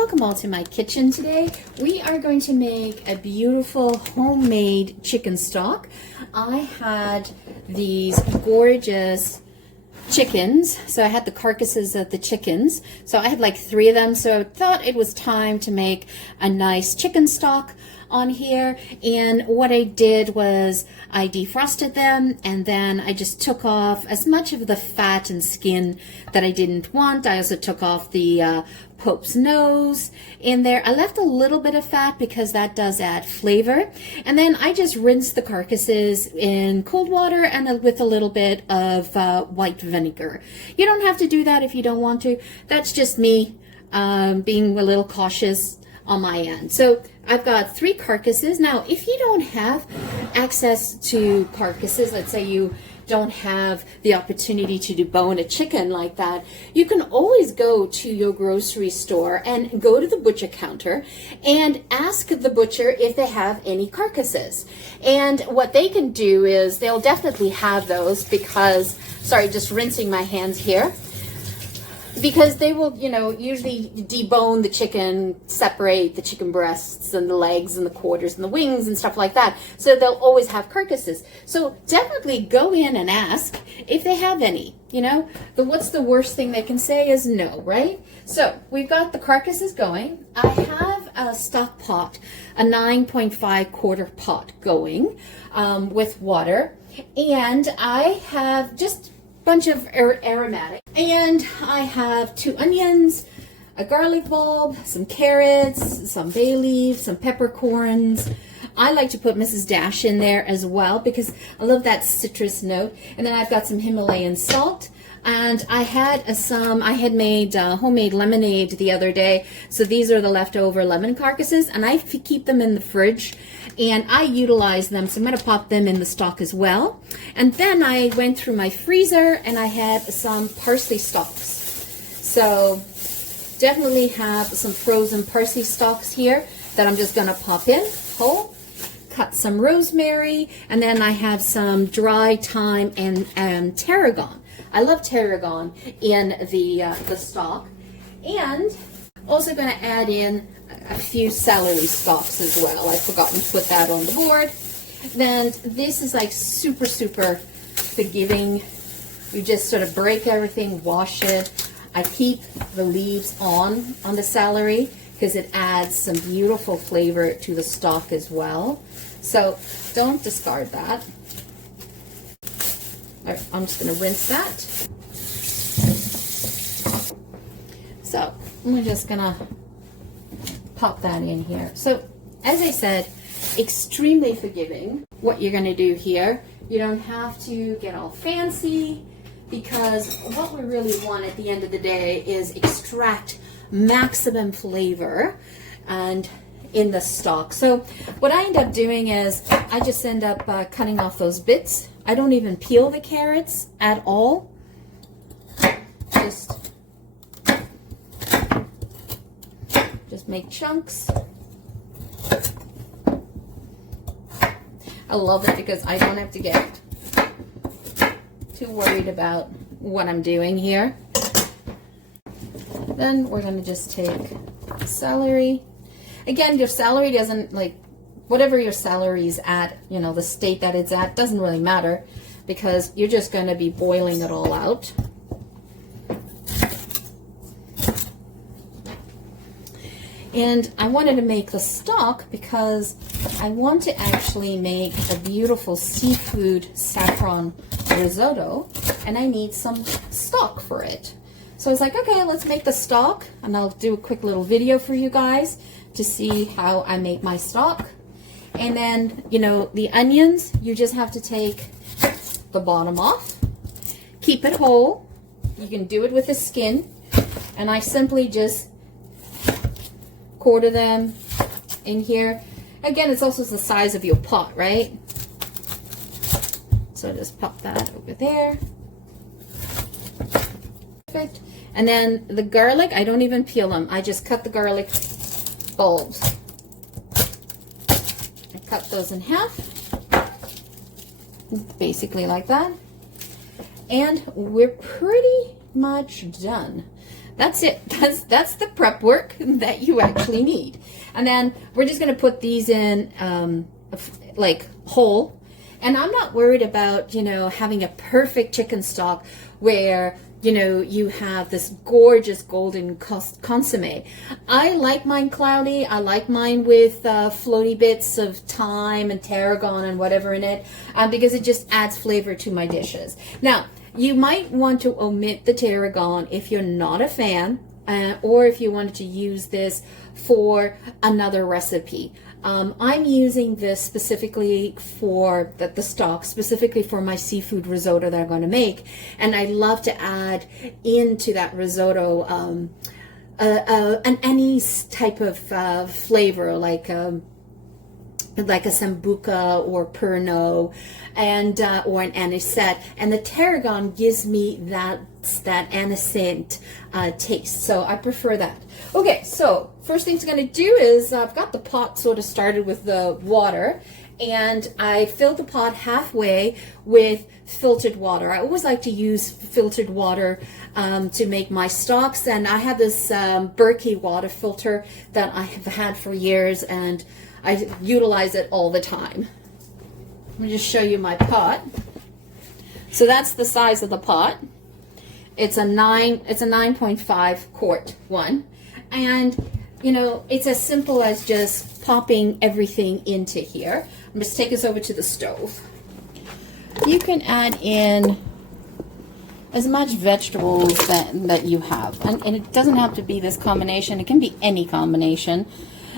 Welcome all to my kitchen today. We are going to make a beautiful homemade chicken stock. I had these gorgeous chickens, so I had the carcasses of the chickens, so I had like 3 of them, so I thought it was time to make a nice chicken stock on here. And what I did was I defrosted them, and then I just took off as much of the fat and skin that I didn't want. I also took off the Pope's nose in there. I left a little bit of fat because that does add flavor. And then I just rinsed the carcasses in cold water and with a little bit of white vinegar. You don't have to do that if you don't want to. That's just me being a little cautious on my end. So I've got 3 carcasses. Now, if you don't have access to carcasses, let's say you don't have the opportunity to debone a chicken like that, you can always go to your grocery store and go to the butcher counter and ask the butcher if they have any carcasses. And what they can do is they'll definitely have those because, sorry, just rinsing my hands here, because they will, usually debone the chicken, separate the chicken breasts and the legs and the quarters and the wings and stuff like that. So they'll always have carcasses. So definitely go in and ask if they have any. What's the worst thing they can say is no, right? So we've got the carcasses going. I have a stock pot, a 9.5 quarter pot going with water. And I have just bunch of aromatic, and I have 2 onions, a garlic bulb, some carrots, some bay leaves, some peppercorns. I like to put Mrs. Dash in there as well because I love that citrus note. And then I've got some Himalayan salt, and I had made homemade lemonade the other day, so these are the leftover lemon carcasses, and I keep them in the fridge and I utilize them, so I'm going to pop them in the stock as well. And then I went through my freezer and I had some parsley stalks. So definitely have some frozen parsley stalks here that I'm just going to pop in whole. Cut some rosemary, and then I have some dry thyme and tarragon. I love tarragon in the stock. And also going to add in a few celery stalks as well. I've forgotten to put that on the board. Then this is like super, super forgiving. You just sort of break everything, wash it. I keep the leaves on the celery because it adds some beautiful flavor to the stock as well. So don't discard that. All right, I'm just going to rinse that. So I'm just going to pop that in here. So as I said, extremely forgiving. What you're going to do here, you don't have to get all fancy, because what we really want at the end of the day is extract maximum flavor and in the stock. So what I end up doing is I just end up cutting off those bits. I don't even peel the carrots at all. Just make chunks. I love it because I don't have to get too worried about what I'm doing here. Then we're going to just take celery. Again, your celery doesn't, whatever your celery is at, the state that it's at, doesn't really matter because you're just going to be boiling it all out. And I wanted to make the stock because I want to actually make a beautiful seafood saffron risotto, and I need some stock for it. So I was like, okay, let's make the stock, and I'll do a quick little video for you guys to see how I make my stock. And then, the onions, you just have to take the bottom off, keep it whole. You can do it with the skin, and I simply just quarter them in here. Again, it's also the size of your pot, right? So just pop that over there. Perfect. And then the garlic, I don't even peel them. I just cut the garlic bulbs. I cut those in half, basically like that. And we're pretty much done. that's it. That's the prep work that you actually need. And then we're just going to put these in like whole. And I'm not worried about, you know, having a perfect chicken stock where, you know, you have this gorgeous golden consomme. I like mine cloudy. I like mine with floaty bits of thyme and tarragon and whatever in it, because it just adds flavor to my dishes. Now, you might want to omit the tarragon if you're not a fan, or if you wanted to use this for another recipe. I'm using this specifically for the stock, specifically for my seafood risotto that I'm going to make. And I love to add into that risotto any type of flavor, like a sambuca or pernod, and or an anisette, and the tarragon gives me that anisette taste, so I prefer that. Okay, so first thing I'm going to do is I've got the pot sort of started with the water, and I filled the pot halfway with filtered water. I always like to use filtered water to make my stocks, and I have this Berkey water filter that I have had for years, and I utilize it all the time. Let me just show you my pot. So that's the size of the pot. It's a 9.5 quart one. And, you know, it's as simple as just popping everything into here. I'm just take this over to the stove. You can add in as much vegetables that you have. And it doesn't have to be this combination. It can be any combination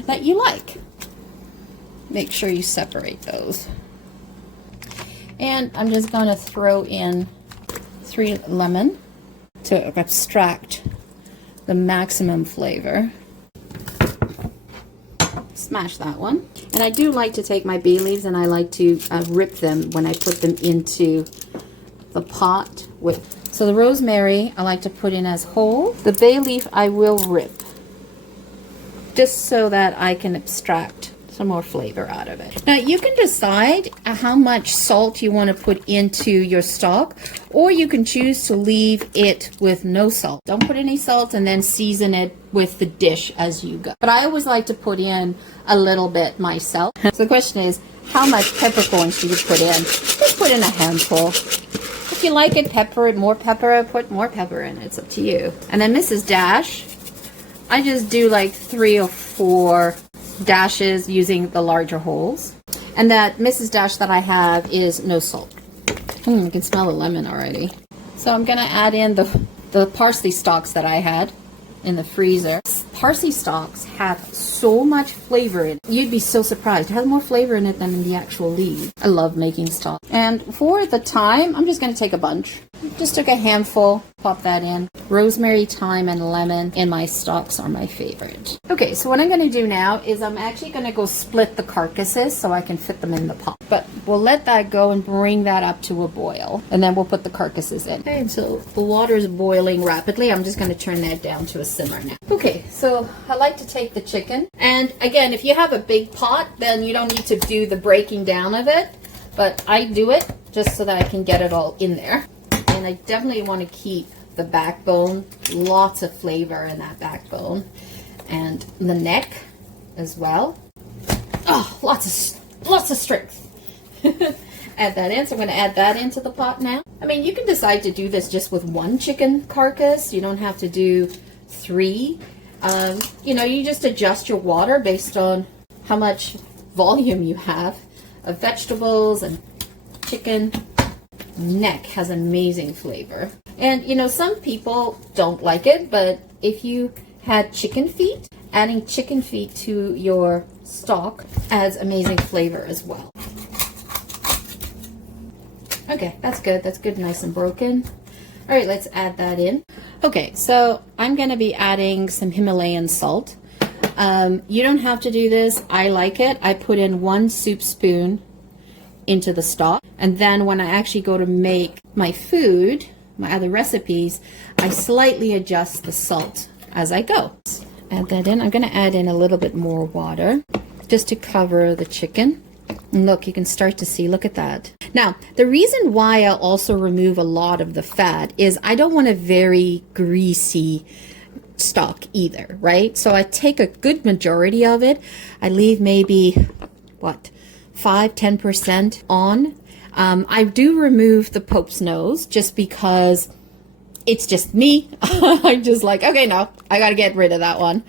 that you like. Make sure you separate those. And I'm just going to throw in 3 lemon to extract the maximum flavor. Smash that one. And I do like to take my bay leaves and I like to rip them when I put them into the pot. So the rosemary I like to put in as whole. The bay leaf I will rip, just so that I can extract some more flavor out of it. Now you can decide how much salt you want to put into your stock, or you can choose to leave it with no salt. Don't put any salt and then season it with the dish as you go. But I always like to put in a little bit myself. So the question is, how much peppercorns do you put in? Just put in a handful. If you like it, put more pepper in. It's up to you. And then Mrs. Dash, I just do like 3 or 4 dashes using the larger holes. And that Mrs. Dash that I have is no salt. You can smell the lemon already. So I'm gonna add in the parsley stalks that I had in the freezer. Parsley stalks have so much flavor in it. You'd be so surprised. It has more flavor in it than in the actual leaf. I love making stock. And for the thyme, I'm just gonna take a bunch. Just took a handful, pop that in. Rosemary, thyme, and lemon in my stocks are my favorite. Okay, so what I'm gonna do now is I'm actually gonna go split the carcasses so I can fit them in the pot. But we'll let that go and bring that up to a boil. And then we'll put the carcasses in. Okay, so the water is boiling rapidly. I'm just gonna turn that down to a simmer now. Okay, so I like to take the chicken. And again, if you have a big pot, then you don't need to do the breaking down of it. But I do it just so that I can get it all in there. And I definitely want to keep the backbone, lots of flavor in that backbone, and the neck as well. Oh, lots of strength. Add that in. So I'm going to add that into the pot now. I mean, you can decide to do this just with 1 chicken carcass. You don't have to do 3. You know, you just adjust your water based on how much volume you have of vegetables and chicken. Neck has amazing flavor. And you know, some people don't like it, but if you had chicken feet, adding chicken feet to your stock adds amazing flavor as well. Okay, that's good. That's good, nice and broken. All right, let's add that in. Okay, so I'm going to be adding some Himalayan salt. You don't have to do this. I like it. I put in 1 soup spoon into the stock, and then when I actually go to make my food, my other recipes, I slightly adjust the salt as I go. Add that in. I'm going to add in a little bit more water just to cover the chicken. And look, you can start to see, look at that. Now, the reason why I'll also remove a lot of the fat is I don't want a very greasy stock either, right? So I take a good majority of it. I leave maybe, what, 5-10% on. I do remove the Pope's nose just because it's just me. I'm just like, okay, no, I got to get rid of that one.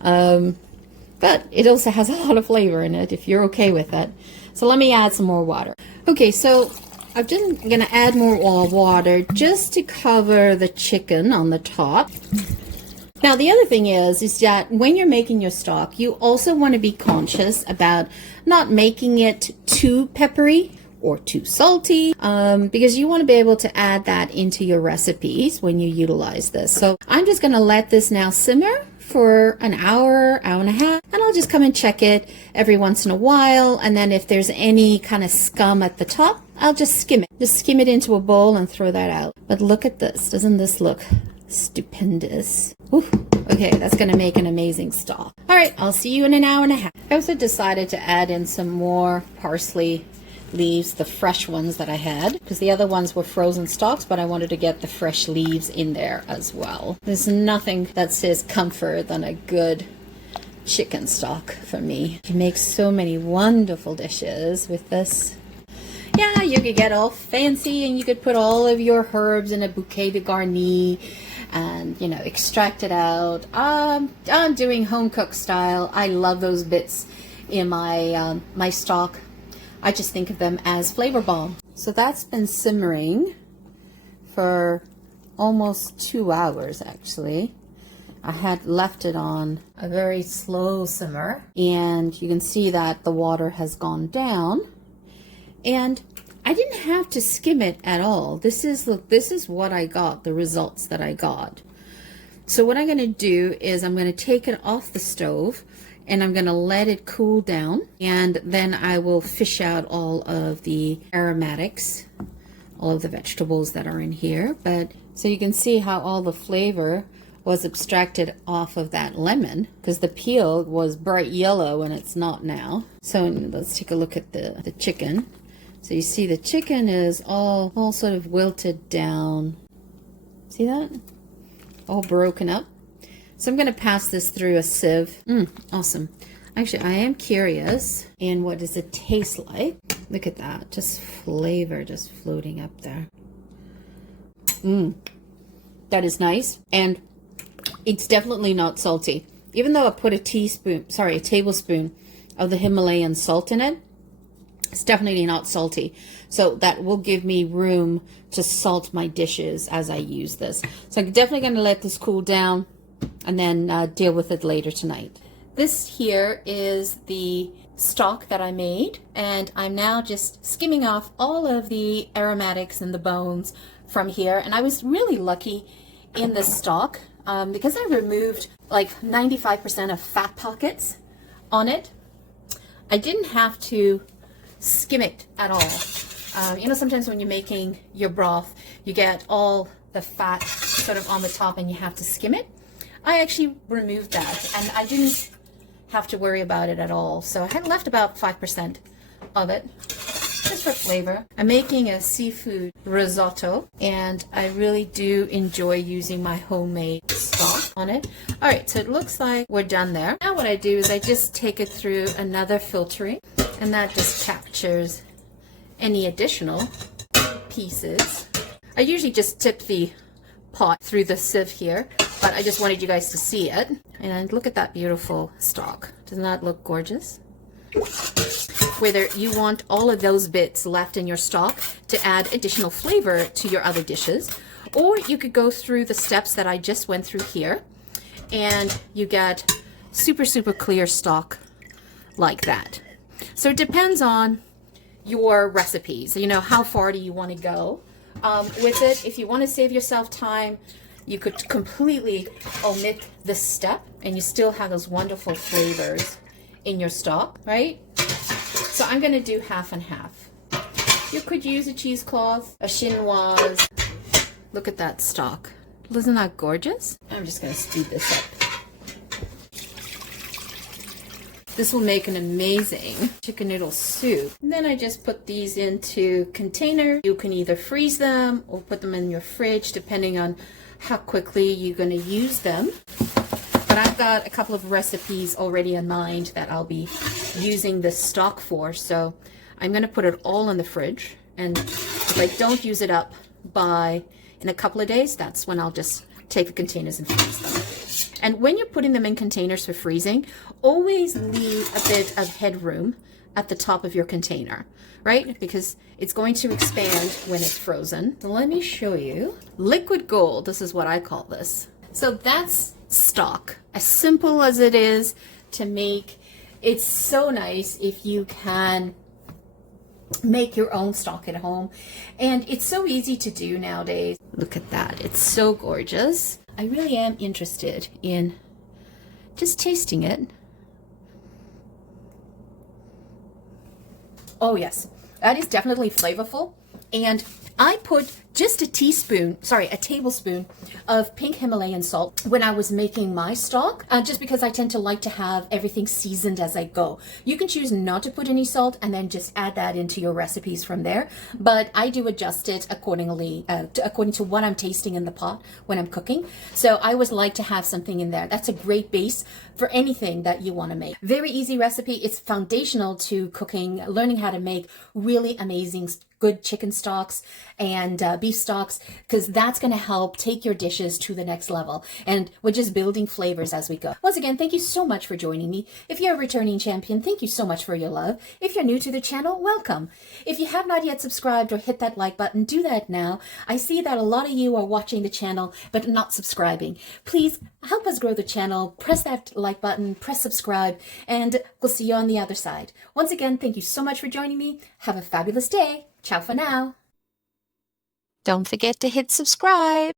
But it also has a lot of flavor in it if you're okay with it. So let me add some more water. Okay, so I'm just going to add more water just to cover the chicken on the top. Now, the other thing is that when you're making your stock, you also want to be conscious about not making it too peppery or too salty, because you want to be able to add that into your recipes when you utilize this. So I'm just going to let this now simmer for an hour, hour and a half, and I'll just come and check it every once in a while. And then if there's any kind of scum at the top, I'll just skim it. Just skim it into a bowl and throw that out. But look at this. Doesn't this look stupendous? Ooh, okay, that's going to make an amazing stock. All right, I'll see you in an hour and a half. I also decided to add in some more parsley leaves, the fresh ones that I had, because the other ones were frozen stalks, but I wanted to get the fresh leaves in there as well. There's nothing that says comfort than a good chicken stock for me. You make so many wonderful dishes with this. Yeah, you could get all fancy and you could put all of your herbs in a bouquet de garni and, you know, extract it out. I'm doing home cook style. I love those bits in my my stock. I just think of them as flavor bomb. So that's been simmering for almost 2 hours actually. I had left it on a very slow simmer, and you can see that the water has gone down. And I didn't have to skim it at all. This is what I got, the results that I got. So what I'm going to do is I'm going to take it off the stove and I'm going to let it cool down, and then I will fish out all of the aromatics, all of the vegetables that are in here. But so you can see how all the flavor was abstracted off of that lemon, because the peel was bright yellow and it's not now. So let's take a look at the chicken. So you see the chicken is all sort of wilted down. See that? All broken up. So I'm going to pass this through a sieve. Awesome. Actually, I am curious in what does it taste like. Look at that. Just flavor just floating up there. That is nice. And it's definitely not salty. Even though I put a tablespoon of the Himalayan salt in it, it's definitely not salty. So that will give me room to salt my dishes as I use this. So I'm definitely going to let this cool down and then deal with it later tonight. This here is the stock that I made, and I'm now just skimming off all of the aromatics and the bones from here. And I was really lucky in this stock because I removed like 95% of fat pockets on it. I didn't have to skim it at all. You know, sometimes when you're making your broth, you get all the fat sort of on the top and you have to skim it. I actually removed that, and I didn't have to worry about it at all. So I had left about 5% of it, just for flavor. I'm making a seafood risotto, and I really do enjoy using my homemade stock on it. All right, so it looks like we're done there. Now what I do is I just take it through another filtering, and that just captures any additional pieces. I usually just tip the pot through the sieve here, but I just wanted you guys to see it. And look at that beautiful stock. Doesn't that look gorgeous? Whether you want all of those bits left in your stock to add additional flavor to your other dishes, or you could go through the steps that I just went through here and you get super, super clear stock like that. So it depends on your recipes. You know, how far do you want to go with it? If you want to save yourself time, you could completely omit this step and you still have those wonderful flavors in your stock, right? So I'm going to do half and half. You could use a cheesecloth, a chinoise. Look at that stock. Isn't that gorgeous? I'm just going to speed this up. This will make an amazing chicken noodle soup. And then I just put these into containers. You can either freeze them or put them in your fridge depending on how quickly you're going to use them. but I've got a couple of recipes already in mind that I'll be using this stock for. So I'm going to put it all in the fridge, and if I don't use it up in a couple of days, that's when I'll just take the containers and freeze them. And when you're putting them in containers for freezing, always leave a bit of headroom at the top of your container, right? Because it's going to expand when it's frozen. So let me show you. Liquid gold, this is what I call this. So that's stock. As simple as it is to make, it's so nice if you can make your own stock at home. And it's so easy to do nowadays. Look at that, it's so gorgeous. I really am interested in just tasting it. Oh yes, that is definitely flavorful. And I put just a tablespoon of pink Himalayan salt when I was making my stock, just because I tend to like to have everything seasoned as I go. You can choose not to put any salt and then just add that into your recipes from there. But I do adjust it accordingly, according to what I'm tasting in the pot when I'm cooking. So I always like to have something in there. That's a great base for anything that you want to make. Very easy recipe. It's foundational to cooking, learning how to make really amazing good chicken stocks and beef stocks, because that's going to help take your dishes to the next level. And we're just building flavors as we go. Once again, thank you so much for joining me. If you're a returning champion, thank you so much for your love. If you're new to the channel, welcome. If you have not yet subscribed or hit that like button, do that now. I see that a lot of you are watching the channel but not subscribing. Please help us grow the channel. Press that like button, press subscribe, and we'll see you on the other side. Once again, thank you so much for joining me. Have a fabulous day. Ciao for now. Don't forget to hit subscribe.